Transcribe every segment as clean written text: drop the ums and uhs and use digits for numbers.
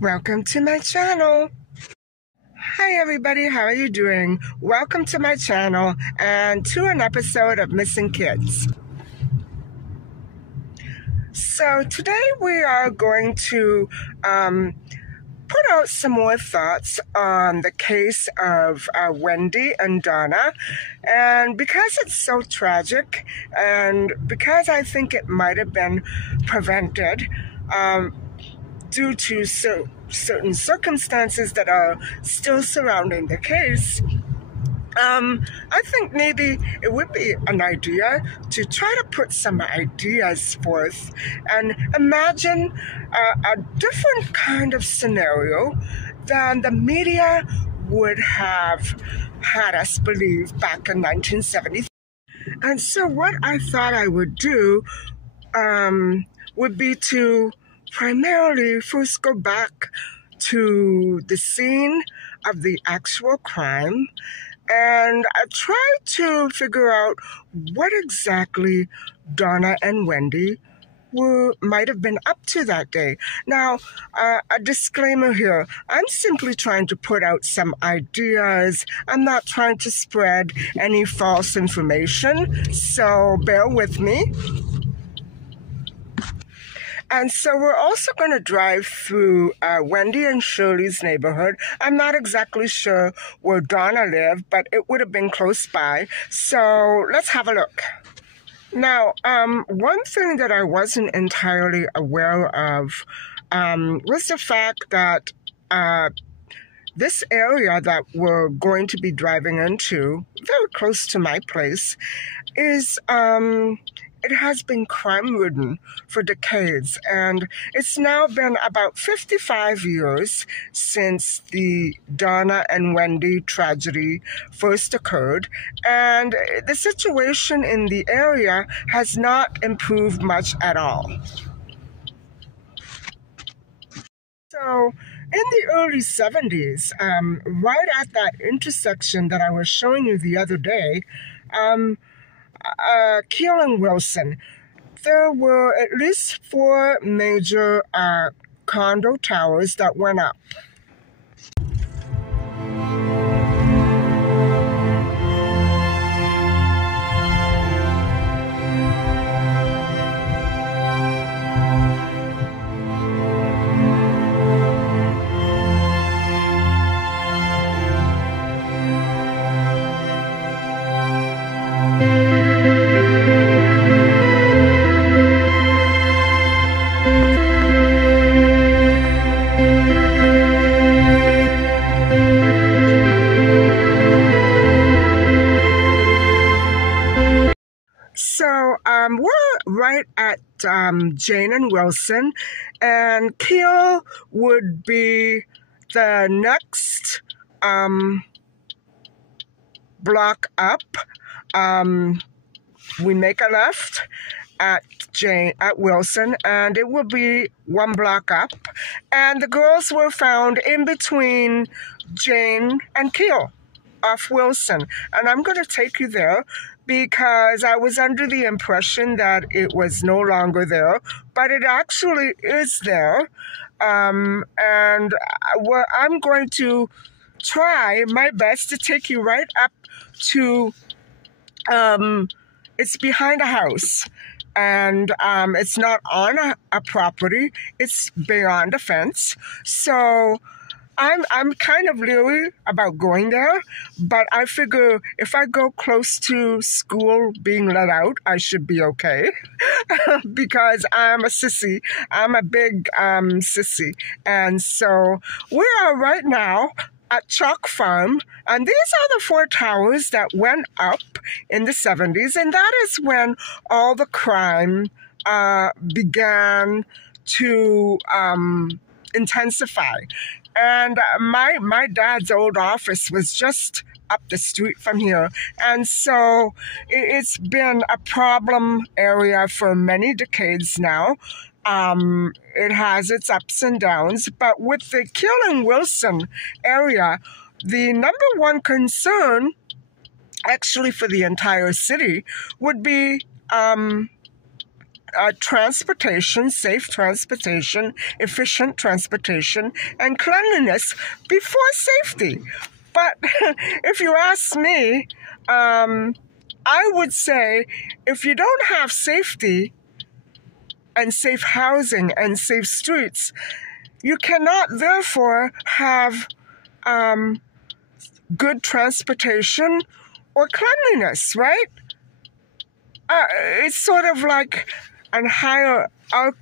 Welcome to my channel. Hi everybody, how are you doing? Welcome to my channel and to an episode of Missing Kids. So today we are going to put out some more thoughts on the case of Wendy and Donna. And because it's so tragic and because I think it might have been prevented, due to certain circumstances that are still surrounding the case, I think maybe it would be an idea to try to put some ideas forth and imagine a different kind of scenario than the media would have had us believe back in 1973. And so what I thought I would do would be to primarily first go back to the scene of the actual crime and try to figure out what exactly Donna and Wendy might have been up to that day. Now, a disclaimer here. I'm simply trying to put out some ideas. I'm not trying to spread any false information, so bear with me. And so we're also going to drive through Wendy and Shirley's neighborhood. I'm not exactly sure where Donna lived, but it would have been close by. So let's have a look. Now, one thing that I wasn't entirely aware of was the fact that this area that we're going to be driving into, very close to my place, is it has been crime-ridden for decades, and it's now been about 55 years since the Donna and Wendy tragedy first occurred, and the situation in the area has not improved much at all. So, in the early 70s, right at that intersection that I was showing you the other day, Keel and Wilson, there were at least 4 major condo towers that went up. So we're right at Jane and Wilson, and Keel would be the next block up. We make a left at Wilson, and it will be 1 block up. And the girls were found in between Jane and Keel off Wilson. And I'm going to take you there because I was under the impression that it was no longer there, but it actually is there. And I'm going to try my best to take you right up to, it's behind a house. And it's not on a property, it's beyond a fence. So I'm kind of leery about going there, but I figure if I go close to school being let out, I should be okay because I'm a sissy. I'm a big sissy. And so we are right now at Chalk Farm, and these are the 4 towers that went up in the 70s, and that is when all the crime began to intensify. And my dad's old office was just up the street from here. And so it's been a problem area for many decades now. It has its ups and downs, but with the Keel and Wilson area, the number one concern actually for the entire city would be transportation, safe transportation, efficient transportation, and cleanliness before safety. But if you ask me, I would say if you don't have safety and safe housing and safe streets, you cannot therefore have good transportation or cleanliness, right? It's sort of like an hierarchic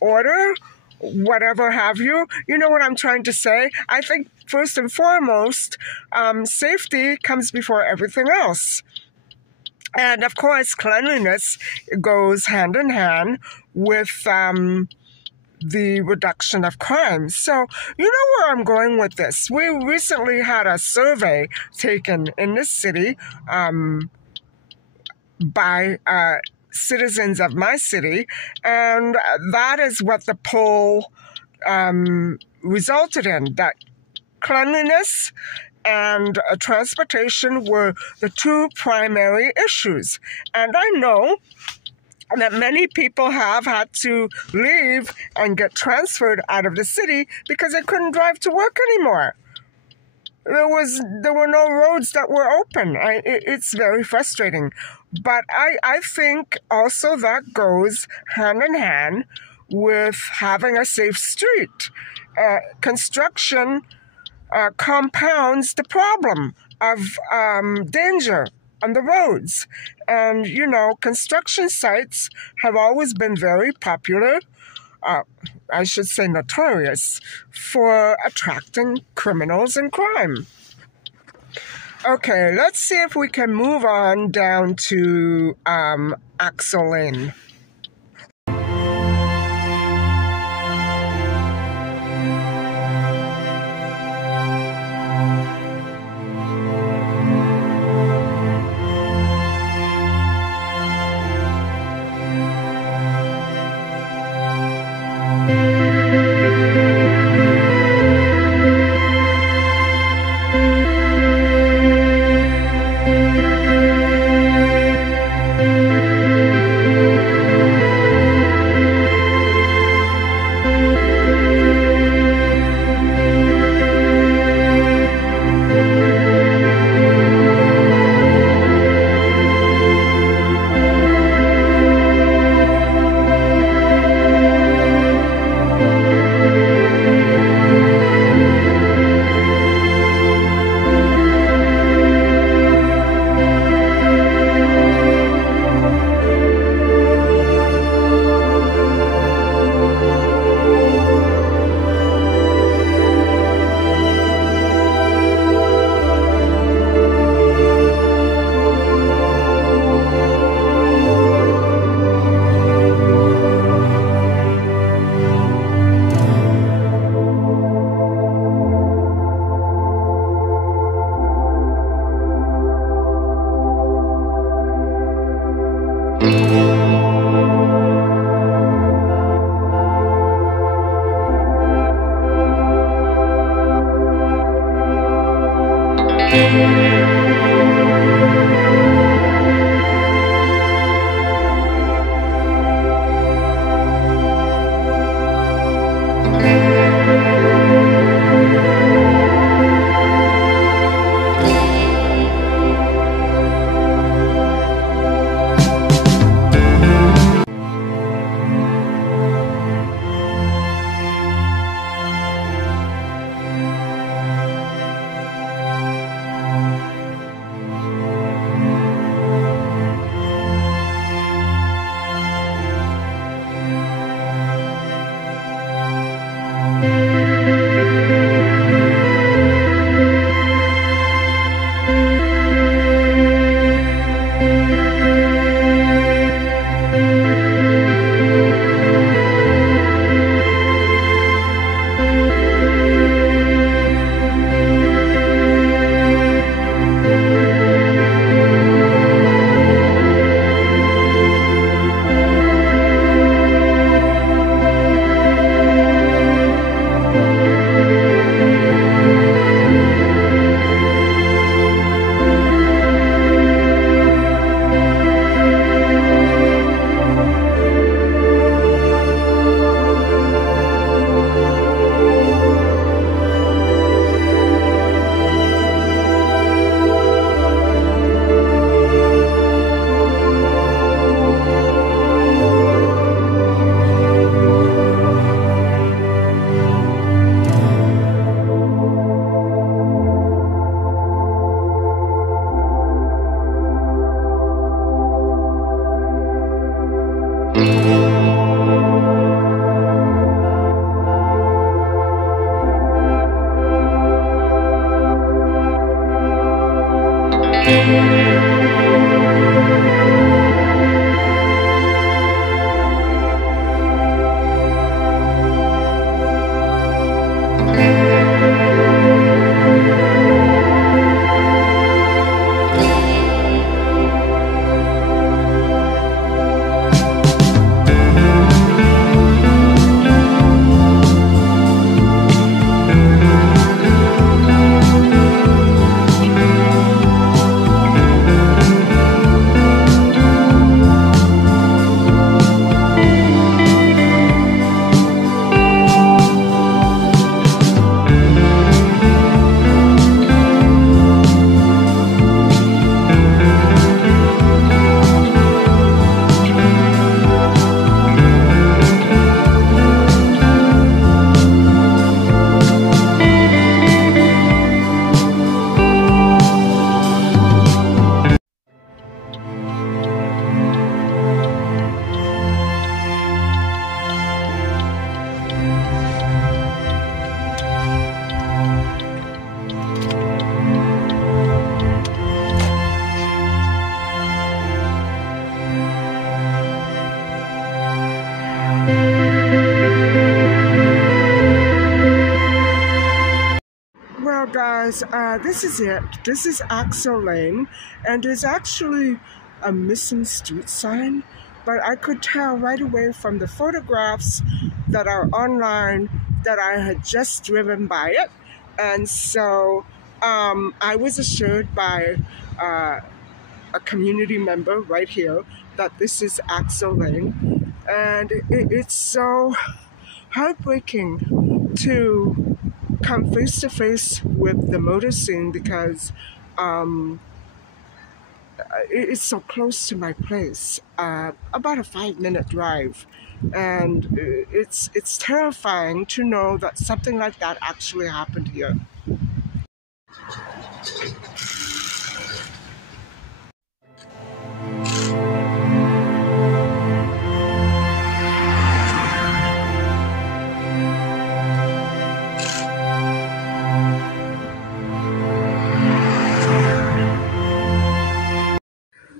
order, whatever have you. You know what I'm trying to say? I think first and foremost, safety comes before everything else. And of course, cleanliness goes hand in hand with the reduction of crime. So you know where I'm going with this. We recently had a survey taken in this city by citizens of my city, and that is what the poll resulted in, that cleanliness and transportation were the two primary issues. And I know that many people have had to leave and get transferred out of the city because they couldn't drive to work anymore. There were no roads that were open. It's very frustrating. But I think also that goes hand in hand with having a safe street. Construction compounds the problem of danger on the roads. And, you know, construction sites have always been very popular, I should say notorious, for attracting criminals and crime. Okay, let's see if we can move on down to Axel Lane. Well, guys, this is it. This is Axel Lane, and there's actually a missing street sign, but I could tell right away from the photographs that are online that I had just driven by it, and so I was assured by a community member right here that this is Axel Lane, and it's so heartbreaking to come face to face with the motor scene because it's so close to my place, about a 5-minute drive, and it's terrifying to know that something like that actually happened here.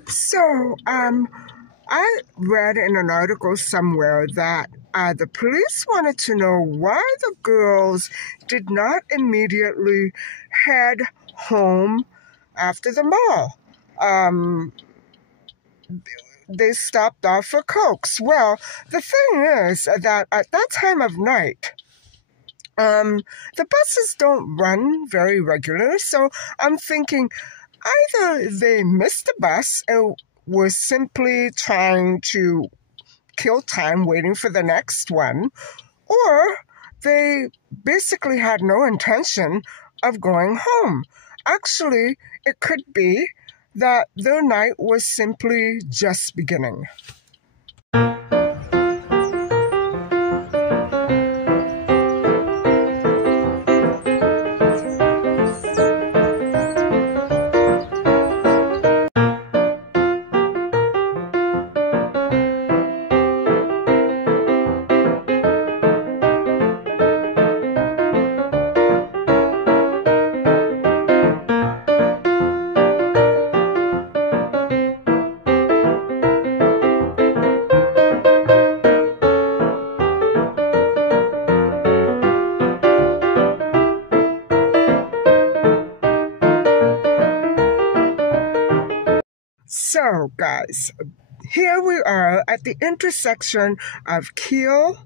So, I read in an article somewhere that the police wanted to know why the girls did not immediately head home after the mall. They stopped off for Cokes. Well, the thing is that at that time of night, the buses don't run very regularly, so I'm thinking either they missed the bus and were simply trying to kill time waiting for the next one, or they basically had no intention of going home. Actually, it could be that their night was simply just beginning. So, guys, here we are at the intersection of Keel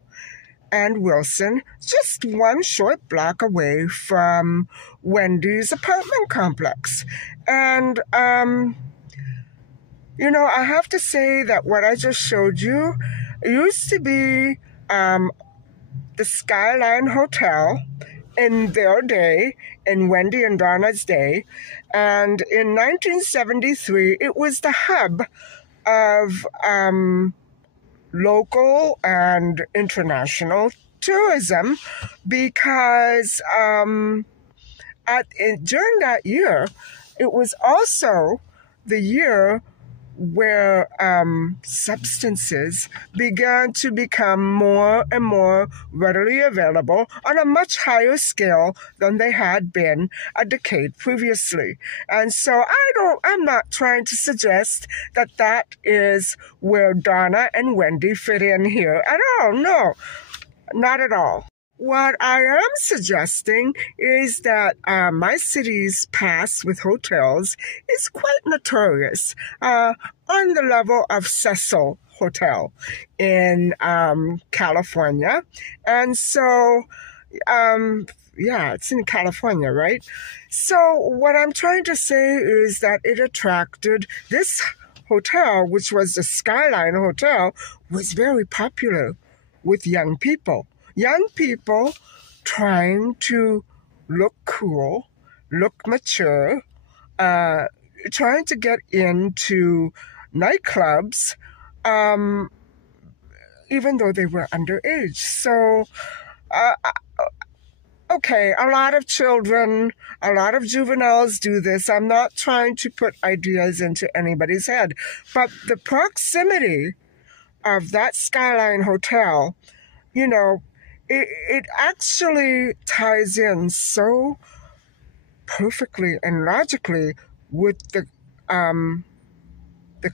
and Wilson, just one short block away from Wendy's apartment complex. And, you know, I have to say that what I just showed you used to be the Skyline Hotel in their day, in Wendy and Donna's day. And in 1973, it was the hub of local and international tourism because during that year, it was also the year where substances began to become more and more readily available on a much higher scale than they had been a decade previously. And so I'm not trying to suggest that that is where Donna and Wendy fit in here at all. No, not at all. What I am suggesting is that my city's past with hotels is quite notorious on the level of Cecil Hotel in California. And so, yeah, it's in California, right? So what I'm trying to say is that it attracted this hotel, which was the Skyline Hotel, was very popular with young people. Young people trying to look cool, look mature, trying to get into nightclubs, even though they were underage. So, okay, a lot of children, a lot of juveniles do this. I'm not trying to put ideas into anybody's head, but the proximity of that Skyline Hotel, you know, it actually ties in so perfectly and logically with the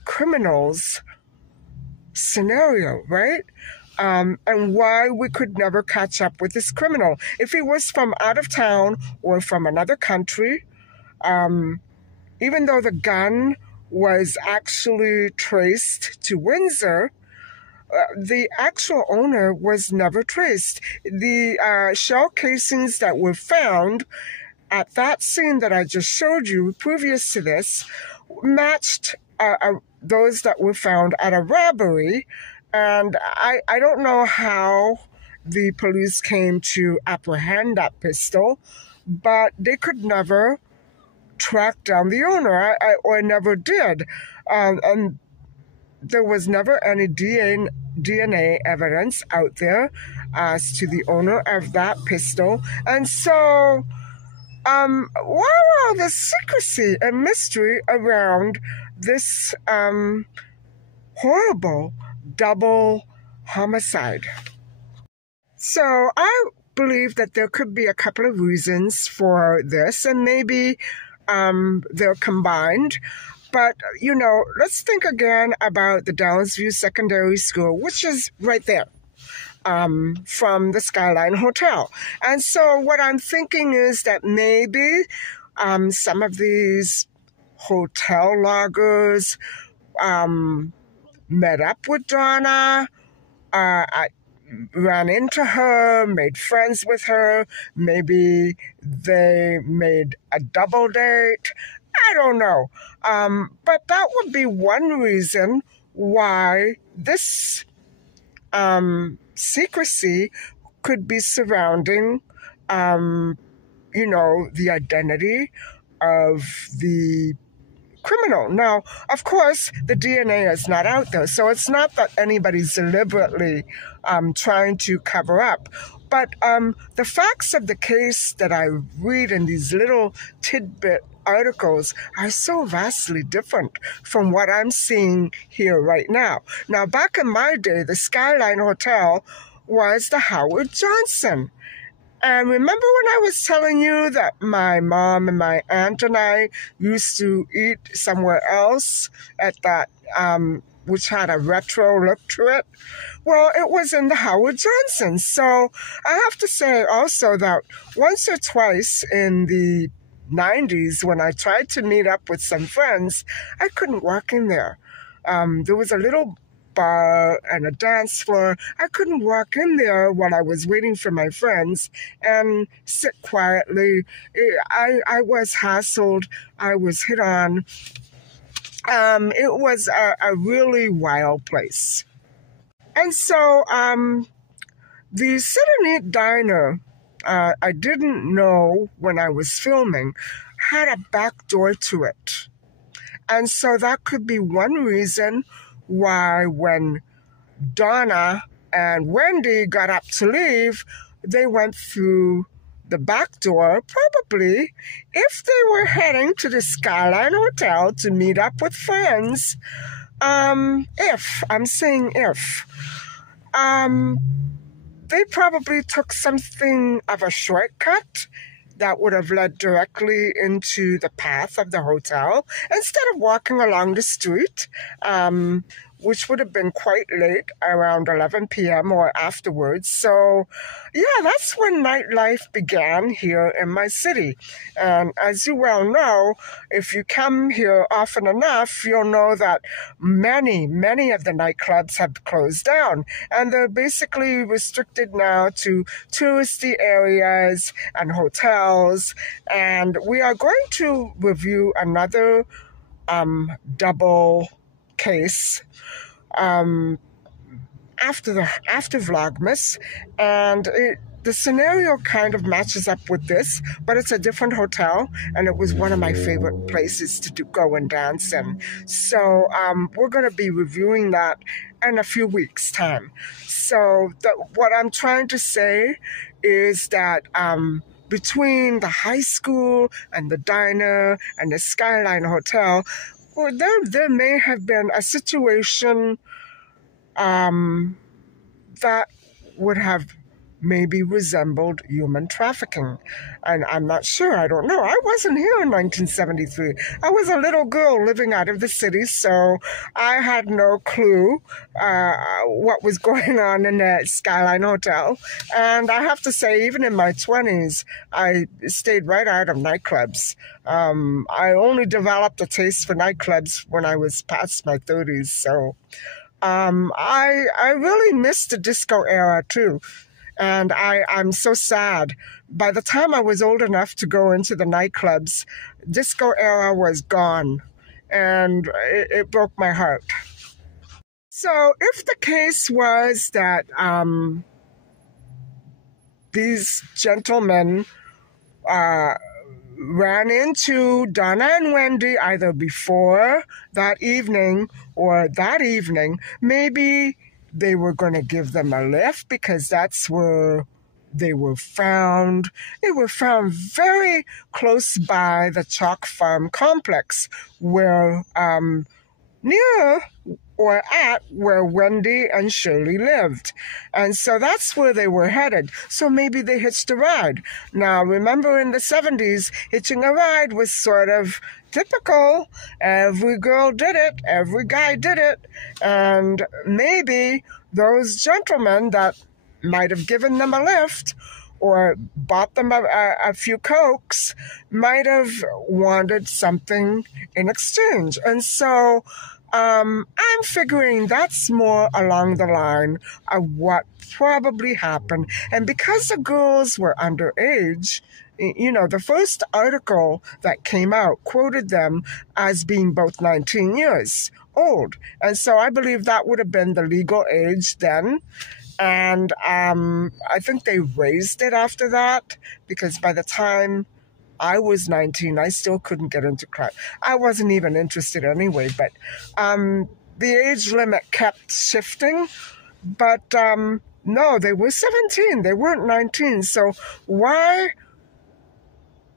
criminal's scenario, right? And why we could never catch up with this criminal. If he was from out of town or from another country, even though the gun was actually traced to Windsor, the actual owner was never traced. The shell casings that were found at that scene that I just showed you previous to this matched those that were found at a robbery. And I don't know how the police came to apprehend that pistol, but they could never track down the owner, or never did. And there was never any DNA evidence out there as to the owner of that pistol. And so, why all the secrecy and mystery around this horrible double homicide? So I believe that there could be a couple of reasons for this, and maybe they're combined. But, let's think again about the Downsview Secondary School, which is right there from the Skyline Hotel. And so what I'm thinking is that maybe some of these hotel loggers met up with Donna, I ran into her, made friends with her. Maybe they made a double date. I don't know. But that would be one reason why this secrecy could be surrounding, the identity of the criminal. Now, of course, the DNA is not out there, so it's not that anybody's deliberately trying to cover up. But the facts of the case that I read in these little tidbit articles are so vastly different from what I'm seeing here right now. Now, back in my day, the Skyline Hotel was the Howard Johnson. And remember when I was telling you that my mom and my aunt and I used to eat somewhere else at that, which had a retro look to it? Well, it was in the Howard Johnson. So I have to say also that once or twice in the 90s, when I tried to meet up with some friends, I couldn't walk in there. There was a little bar and a dance floor. I couldn't walk in there while I was waiting for my friends and sit quietly. I was hassled. I was hit on. It was a really wild place. And so the Sit-N-Eat Diner, I didn't know when I was filming, had a back door to it. And so that could be one reason why when Donna and Wendy got up to leave, they went through the back door, probably, if they were heading to the Skyline Hotel to meet up with friends. If, I'm saying if, they probably took something of a shortcut that would have led directly into the path of the hotel instead of walking along the street, which would have been quite late, around 11 p.m. or afterwards. So, yeah, that's when nightlife began here in my city. And as you well know, if you come here often enough, you'll know that many of the nightclubs have closed down. And they're basically restricted now to touristy areas and hotels. And we are going to review another double case after Vlogmas, and the scenario kind of matches up with this, but it's a different hotel, and it was one of my favorite places to go and dance in. So we're going to be reviewing that in a few weeks' time. So what I'm trying to say is that between the high school and the diner and the Skyline Hotel, well, there may have been a situation that would have maybe resembled human trafficking. And I'm not sure. I don't know. I wasn't here in 1973. I was a little girl living out of the city, so I had no clue what was going on in the Skyline Hotel. And I have to say, even in my 20s, I stayed right out of nightclubs. I only developed a taste for nightclubs when I was past my 30s. So I really missed the disco era, too. And I'm so sad. By the time I was old enough to go into the nightclubs, disco era was gone. And it broke my heart. So if the case was that these gentlemen ran into Donna and Wendy either before that evening or that evening, maybe they were going to give them a lift because that's where they were found. They were found very close by the Chalk Farm complex, where near or at where Wendy and Shirley lived. And so that's where they were headed. So maybe they hitched a ride. Now, remember in the 70s, hitching a ride was sort of typical. Every girl did it. Every guy did it. And maybe those gentlemen that might have given them a lift or bought them a few Cokes might have wanted something in exchange. And so I'm figuring that's more along the line of what probably happened. And because the girls were underage, you know, the first article that came out quoted them as being both 19 years old. And so I believe that would have been the legal age then. And I think they raised it after that, because by the time I was 19, I still couldn't get into crime. I wasn't even interested anyway, but the age limit kept shifting. But no, they were 17. They weren't 19. So why?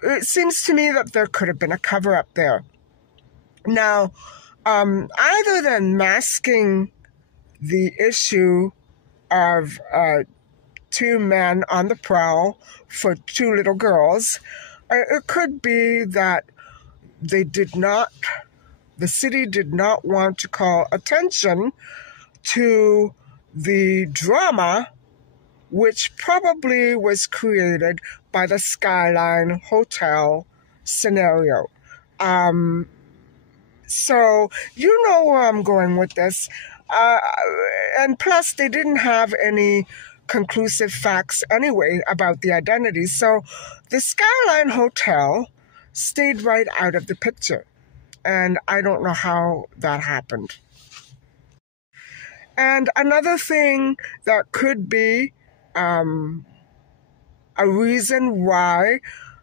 It seems to me that there could have been a cover-up there. Now, either than masking the issue of two men on the prowl for two little girls, it could be that the city did not want to call attention to the drama which probably was created by the Skyline Hotel scenario. So you know where I'm going with this. And plus, they didn't have any conclusive facts anyway about the identity. So the Skyline Hotel stayed right out of the picture. And I don't know how that happened. And another thing that could be a reason why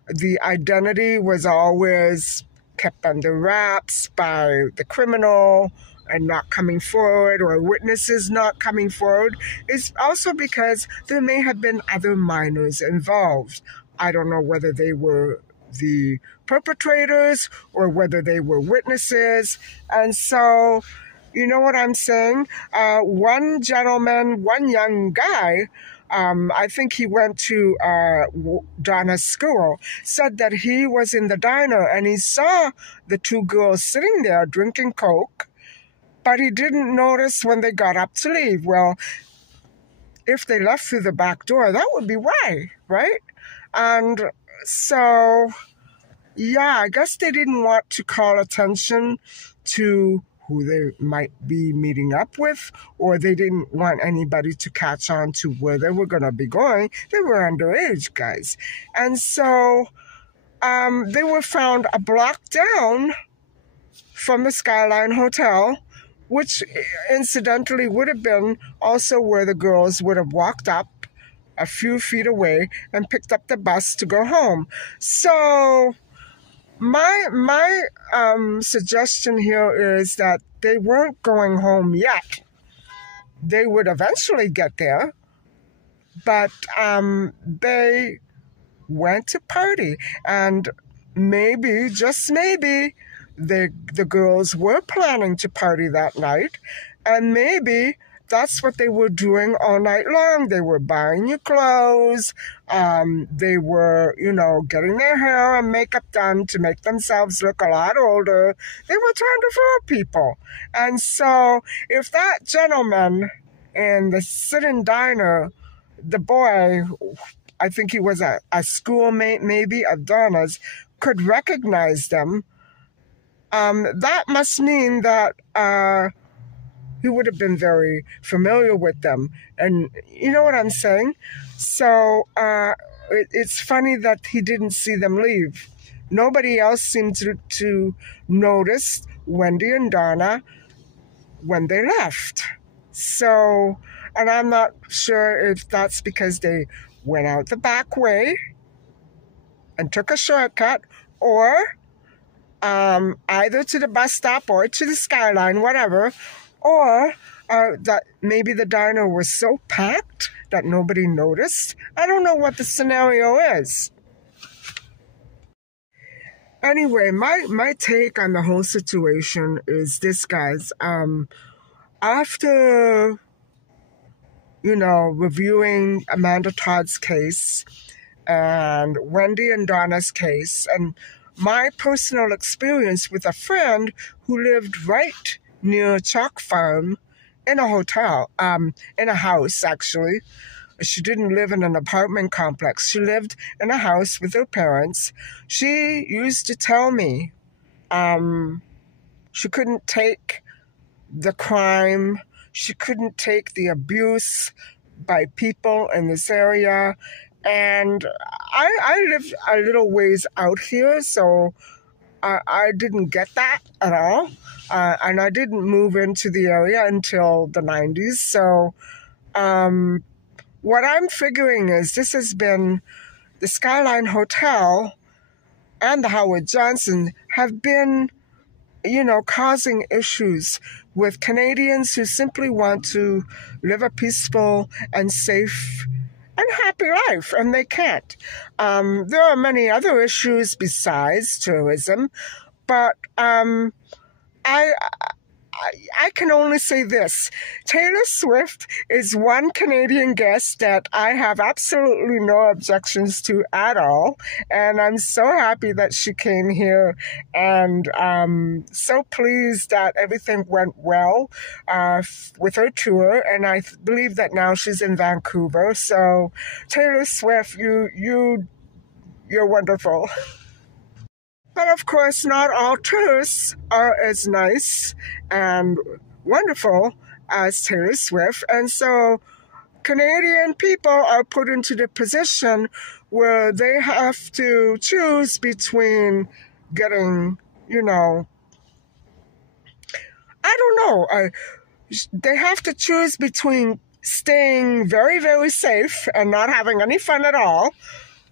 the identity was always kept under wraps by the criminal and not coming forward, or witnesses not coming forward, is also because there may have been other minors involved. I don't know whether they were the perpetrators or whether they were witnesses. And so, you know what I'm saying? One gentleman, one young guy, I think he went to Donna's school, said that he was in the diner and he saw the two girls sitting there drinking Coke, but he didn't notice when they got up to leave. Well, if they left through the back door, that would be why, right? And so, yeah, I guess they didn't want to call attention to who they might be meeting up with, or they didn't want anybody to catch on to where they were going to be going. They were underage guys. And so they were found a block down from the Skyline Hotel, which incidentally would have been also where the girls would have walked up a few feet away and picked up the bus to go home. So my suggestion here is that they weren't going home yet. They would eventually get there, but they went to party, and maybe, just maybe, the girls were planning to party that night, and maybe that's what they were doing all night long. They were buying new clothes. They were, getting their hair and makeup done to make themselves look a lot older. They were trying to fool people. And so if that gentleman in the sit-in diner, the boy, I think he was a schoolmate maybe of Donna's, could recognize them, that must mean that he would have been very familiar with them. And you know what I'm saying? So it's funny that he didn't see them leave. Nobody else seemed to notice Wendy and Donna when they left. So, and I'm not sure if that's because they went out the back way and took a shortcut, or either to the bus stop or to the Skyline, whatever, or that maybe the diner was so packed that nobody noticed. I don't know what the scenario is. Anyway, my take on the whole situation is this, guys. After, reviewing Amanda Todd's case and Wendy and Donna's case, and my personal experience with a friend who lived right near Chalk Farm in a hotel, in a house, actually. She didn't live in an apartment complex. She lived in a house with her parents. She used to tell me she couldn't take the crime. She couldn't take the abuse by people in this area. And I live a little ways out here, so I didn't get that at all. And I didn't move into the area until the 90s. So what I'm figuring is this has been the Skyline Hotel and the Howard Johnson have been, causing issues with Canadians who simply want to live a peaceful and safe and happy life, and they can't. There are many other issues besides tourism, but I can only say this. Taylor Swift is one Canadian guest that I have absolutely no objections to at all. And I'm so happy that she came here, and so pleased that everything went well with her tour. And I believe that now she's in Vancouver. So Taylor Swift, you're wonderful. But of course, not all tourists are as nice and wonderful as Taylor Swift. And so Canadian people are put into the position where they have to choose between getting, I don't know, they have to choose between staying very, very safe and not having any fun at all,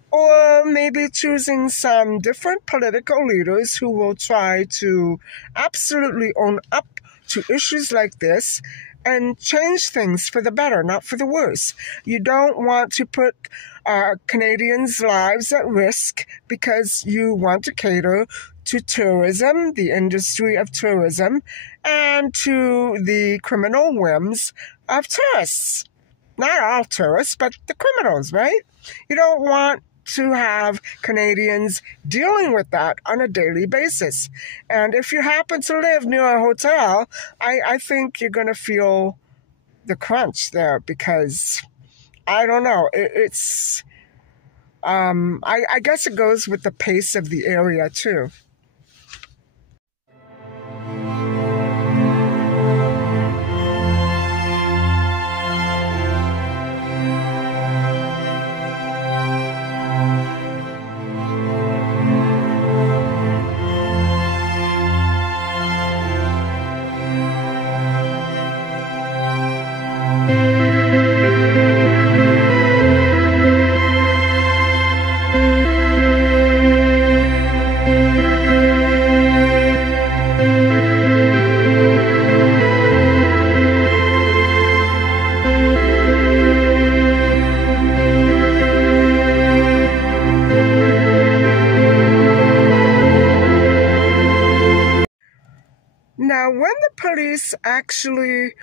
or maybe choosing some different political leaders who will try to absolutely own up to issues like this and change things for the better, not for the worse. You don't want to put Canadians' lives at risk because you want to cater to tourism, the industry of tourism, and to the criminal whims of tourists. Not all tourists, but the criminals, right? You don't want to have Canadians dealing with that on a daily basis. And if you happen to live near a hotel, I think you're going to feel the crunch there because, I don't know, I guess it goes with the pace of the area too. Now, when the police actually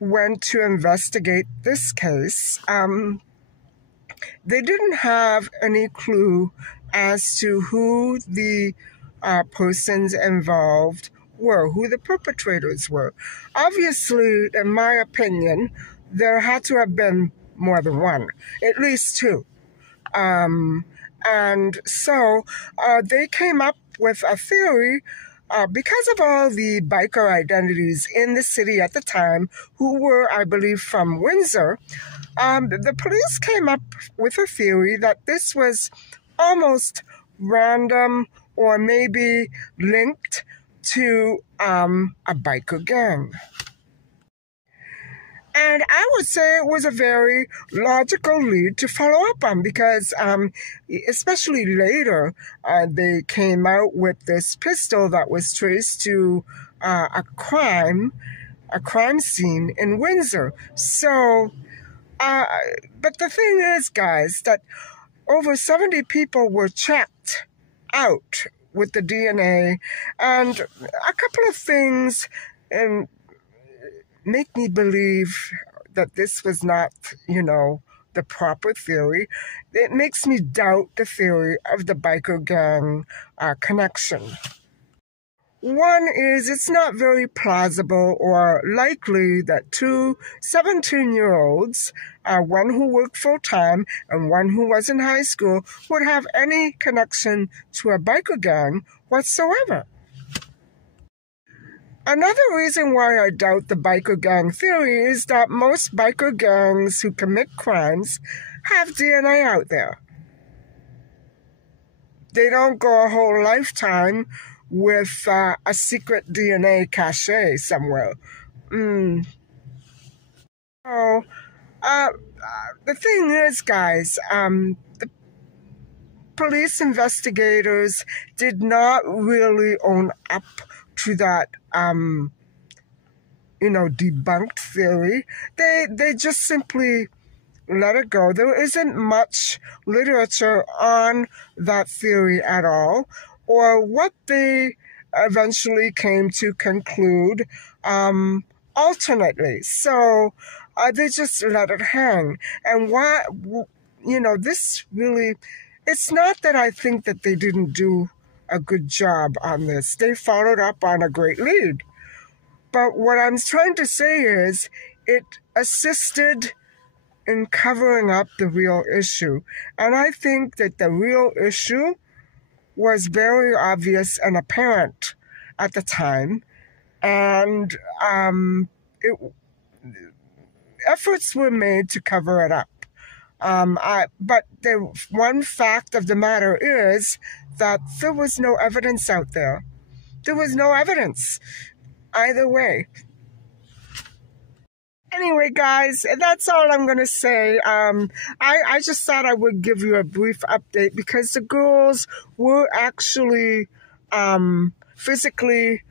went to investigate this case, they didn't have any clue as to who the persons involved were, who the perpetrators were. Obviously, in my opinion, there had to have been more than one, at least two. And so they came up with a theory because of all the biker identities in the city at the time, who were, I believe, from Windsor. The police came up with a theory that this was almost random or maybe linked to a biker gang. And I would say it was a very logical lead to follow up on because, especially later, they came out with this pistol that was traced to a crime scene in Windsor. So, but the thing is, guys, that over 70 people were checked out with the DNA, and a couple of things make me believe that this was not, the proper theory. It makes me doubt the theory of the biker gang connection. One is it's not very plausible or likely that two 17-year-olds, one who worked full-time and one who was in high school, would have any connection to a biker gang whatsoever. Another reason why I doubt the biker gang theory is that most biker gangs who commit crimes have DNA out there. They don't go a whole lifetime with a secret DNA cache somewhere. So, the thing is, guys, the police investigators did not really own up to that, debunked theory. They just simply let it go. There isn't much literature on that theory at all, or what they eventually came to conclude alternately. So they just let it hang. And why, this really, it's not that I think that they didn't do a good job on this. They followed up on a great lead. But what I'm trying to say is it assisted in covering up the real issue. And I think that the real issue was very obvious and apparent at the time. And efforts were made to cover it up. But the one fact of the matter is that there was no evidence out there. There was no evidence either way. Anyway, guys, that's all I'm going to say. I just thought I would give you a brief update because the girls were actually physically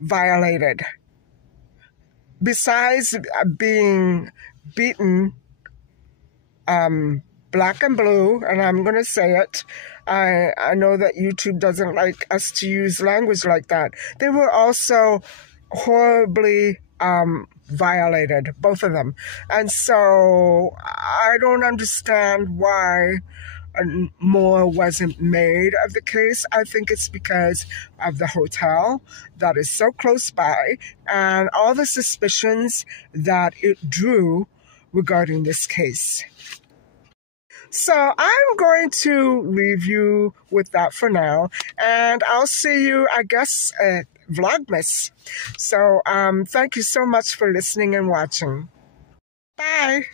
violated. besides being beaten black and blue, and I'm going to say it, I know that YouTube doesn't like us to use language like that. They were also horribly violated, both of them. And so I don't understand why more wasn't made of the case. I think it's because of the hotel that is so close by and all the suspicions that it drew regarding this case. So I'm going to leave you with that for now, and I'll see you, I guess, at Vlogmas. So thank you so much for listening and watching. Bye.